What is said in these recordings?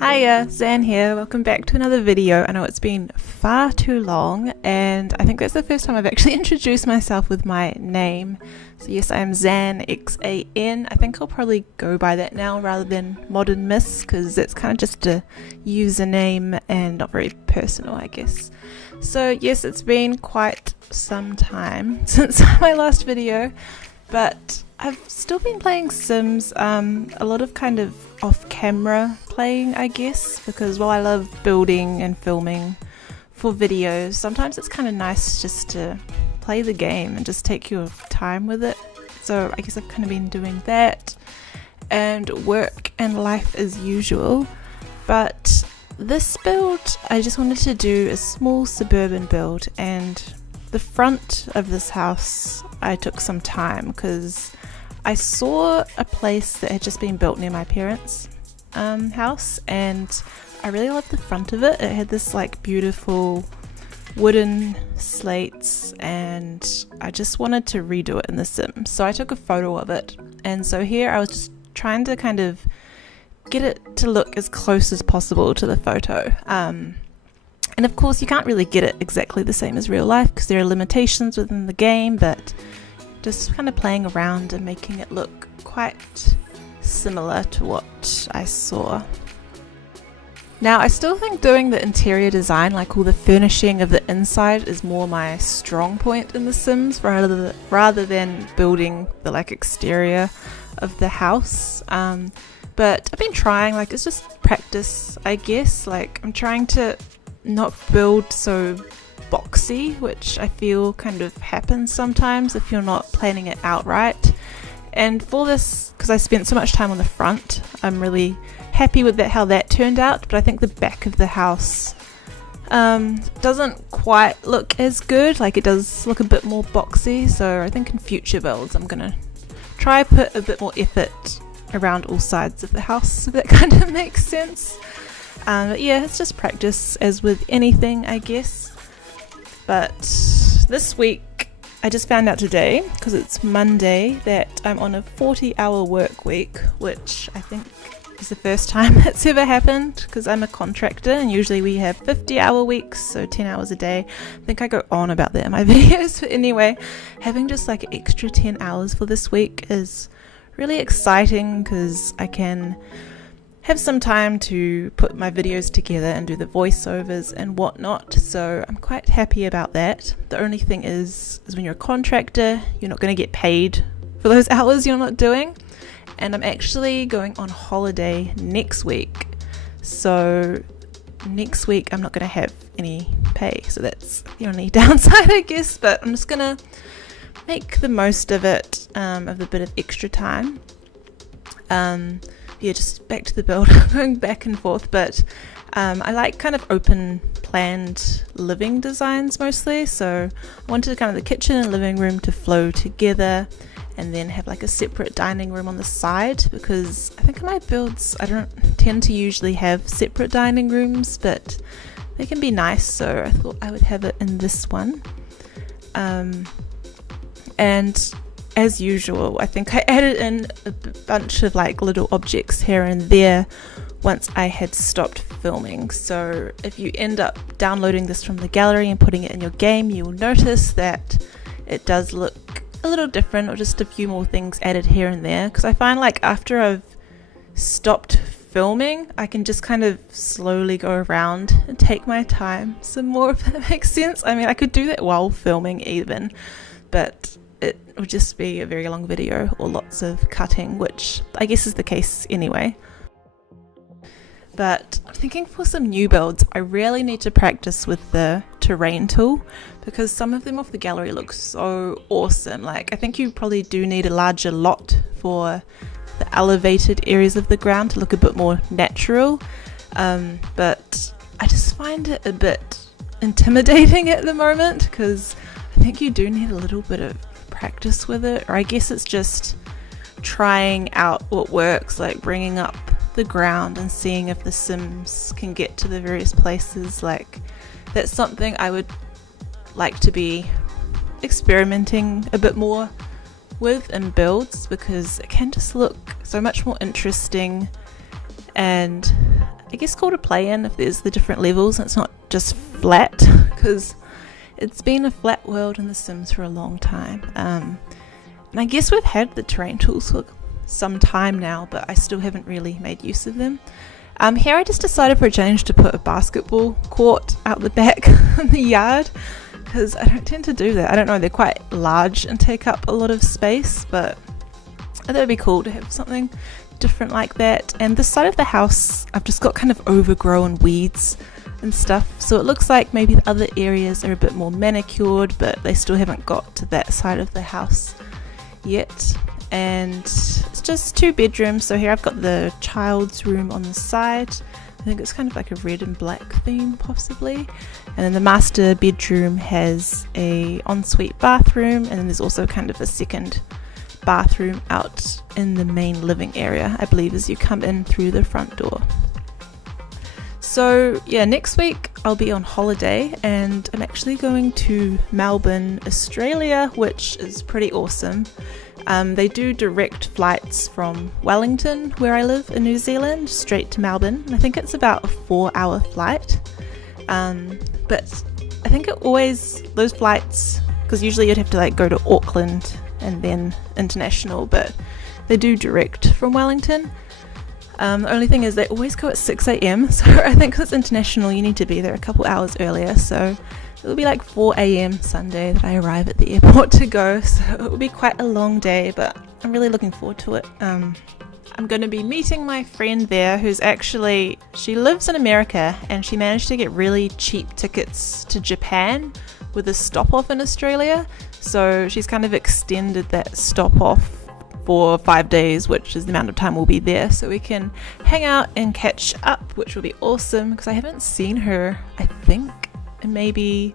Hiya, Zan here. Welcome back to another video. I know it's been far too long and I think that's the first time I've actually introduced myself with my name. So yes, I am Zan, X-A-N. I think I'll probably go by that now rather than Modern Miss because it's kind of just a username and not very personal, I guess. So yes, it's been quite some time since my last video, but I've still been playing Sims, a lot of kind of off-camera playing, I guess, because while I love building and filming for videos, sometimes it's kind of nice just to play the game and just take your time with it. So I guess I've kind of been doing that and work and life as usual. But this build, I just wanted to do a small suburban build, and the front of this house I took some time because I saw a place that had just been built near my parents' house, and I really loved the front of it. It had this like beautiful wooden slates and I just wanted to redo it in the sim. So I took a photo of it, and so here I was just trying to kind of get it to look as close as possible to the photo. And of course you can't really get it exactly the same as real life because there are limitations within the game, but just kind of playing around and making it look quite similar to what I saw. Now I still think doing the interior design, like all the furnishing of the inside, is more my strong point in The Sims rather than building the like exterior of the house. But I've been trying, like it's just practice I guess, like I'm trying to not build so boxy, which I feel kind of happens sometimes if you're not planning it out right. And for this, because I spent so much time on the front, I'm really happy with how that turned out, but I think the back of the house doesn't quite look as good. Like it does look a bit more boxy, so I think in future builds I'm gonna try put a bit more effort around all sides of the house, if that kind of makes sense. But yeah, it's just practice as with anything, I guess. But this week, I just found out today, because it's Monday, that I'm on a 40-hour work week, which I think is the first time that's ever happened, because I'm a contractor and usually we have 50-hour weeks, so 10 hours a day. I think I go on about that in my videos, but anyway, having just like an extra 10 hours for this week is really exciting because I can have some time to put my videos together and do the voiceovers and whatnot, so I'm quite happy about that. The only thing is when you're a contractor, you're not going to get paid for those hours you're not doing, and I'm actually going on holiday next week, so next week I'm not going to have any pay, so that's the only downside I guess, but I'm just going to make the most of it, of the bit of extra time. Yeah, just back to the build, going back and forth, but I like kind of open planned living designs mostly, so I wanted kind of the kitchen and living room to flow together and then have like a separate dining room on the side, because I think in my builds I don't tend to usually have separate dining rooms, but they can be nice, so I thought I would have it in this one. And as usual, I think I added in a bunch of like little objects here and there once I had stopped filming. So if you end up downloading this from the gallery and putting it in your game, you'll notice that it does look a little different, or just a few more things added here and there. Because I find like after I've stopped filming, I can just kind of slowly go around and take my time some more, if that makes sense. I mean, I could do that while filming even, but it would just be a very long video or lots of cutting, which I guess is the case anyway. But I'm thinking for some new builds, I really need to practice with the terrain tool, because some of them off the gallery look so awesome. Like I think you probably do need a larger lot for the elevated areas of the ground to look a bit more natural, but I just find it a bit intimidating at the moment, because I think you do need a little bit of practice with it, or I guess it's just trying out what works, like bringing up the ground and seeing if the Sims can get to the various places. Like that's something I would like to be experimenting a bit more with in builds, because it can just look so much more interesting and I guess called a play-in if there's the different levels and it's not just flat, because it's been a flat world in The Sims for a long time. And I guess we've had the terrain tools for some time now, but I still haven't really made use of them. Here I just decided for a change to put a basketball court out the back in the yard, because I don't tend to do that. I don't know, they're quite large and take up a lot of space, but I thought it'd be cool to have something different like that. And this side of the house I've just got kind of overgrown weeds and stuff, so it looks like maybe the other areas are a bit more manicured, but they still haven't got to that side of the house yet. And it's just 2 bedrooms, so here I've got the child's room on the side. I think it's kind of like a red and black theme possibly, and then the master bedroom has a ensuite bathroom, and then there's also kind of a second bathroom out in the main living area, I believe, as you come in through the front door. So yeah, next week I'll be on holiday and I'm actually going to Melbourne, Australia, which is pretty awesome. They do direct flights from Wellington, where I live in New Zealand, straight to Melbourne. I think it's about a 4-hour flight, but I think those flights, because usually you'd have to like go to Auckland and then international, but they do direct from Wellington. The only thing is they always go at 6 a.m, so I think because it's international you need to be there a couple hours earlier, so it'll be like 4 a.m. Sunday that I arrive at the airport to go, so it will be quite a long day, but I'm really looking forward to it. I'm going to be meeting my friend there she lives in America, and she managed to get really cheap tickets to Japan with a stop off in Australia, so she's kind of extended that stop off for 5 days, which is the amount of time we'll be there, so we can hang out and catch up, which will be awesome, because I haven't seen her, I think, in maybe,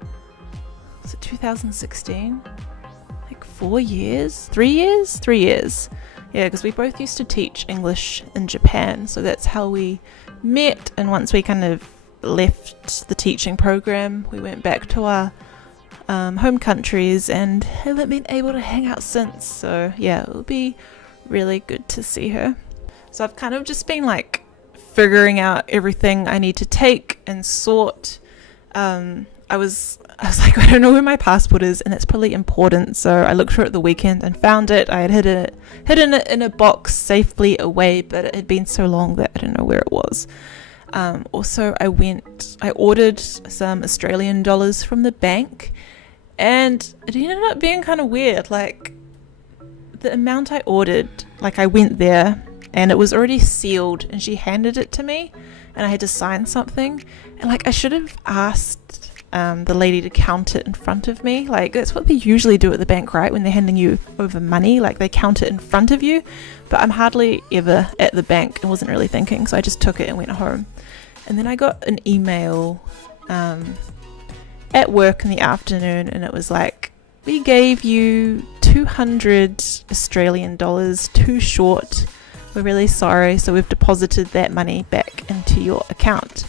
was it 2016? Like 4 years? 3 years? 3 years. Yeah, because we both used to teach English in Japan, so that's how we met, and once we kind of left the teaching program, we went back to our home countries and haven't been able to hang out since, so yeah, it will be really good to see her. So I've kind of just been like figuring out everything I need to take and sort. I was like, I don't know where my passport is, and it's probably important, so I looked for it the weekend and found it. I had hidden it in a box safely away, but it had been so long that I don't know where it was. Also I ordered some Australian dollars from the bank, and it ended up being kind of weird. Like, the amount I ordered, like, I went there and it was already sealed and she handed it to me and I had to sign something, and like I should have asked the lady to count it in front of me. Like, that's what they usually do at the bank, right? When they're handing you over money, like they count it in front of you, but I'm hardly ever at the bank and wasn't really thinking, so I just took it and went home. And then I got an email at work in the afternoon, and it was like, we gave you 200 Australian dollars too short, we're really sorry, so we've deposited that money back into your account.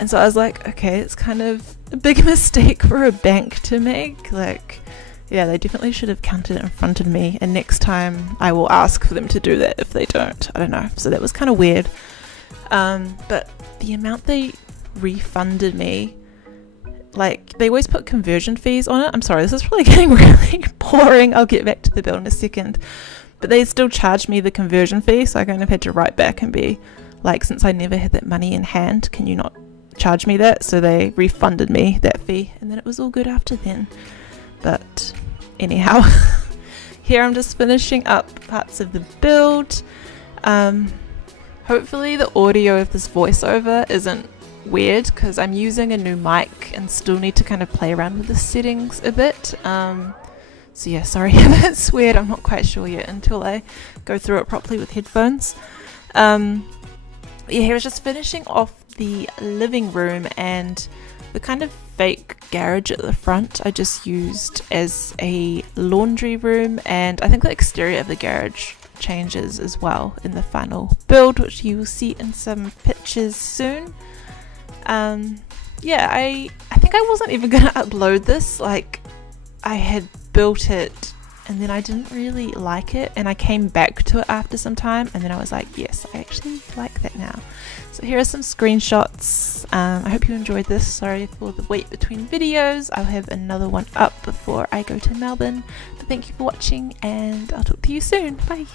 And so I was like, okay, it's kind of a big mistake for a bank to make. Like, yeah, they definitely should have counted it in front of me, and next time I will ask for them to do that if they don't. I don't know, so that was kind of weird. But the amount they refunded me, like, they always put conversion fees on it. I'm sorry, this is probably getting really boring. I'll get back to the bill in a second. But they still charged me the conversion fee, so I kind of had to write back and be like, since I never had that money in hand, can you not charge me that? So they refunded me that fee, and then it was all good after then. But anyhow, here I'm just finishing up parts of the build. Hopefully the audio of this voiceover isn't weird, because I'm using a new mic and still need to kind of play around with the settings a bit. So yeah, sorry if it's weird, I'm not quite sure yet until I go through it properly with headphones. Yeah, I was just finishing off the living room, and the kind of fake garage at the front I just used as a laundry room, and I think the exterior of the garage changes as well in the final build, which you will see in some pictures soon. Yeah, I think I wasn't even gonna upload this. Like, I had built it and then I didn't really like it, and I came back to it after some time, and then I was like, yes, I actually like that now. So here are some screenshots. I hope you enjoyed this. Sorry for the wait between videos. I'll have another one up before I go to Melbourne. But thank you for watching, and I'll talk to you soon. Bye.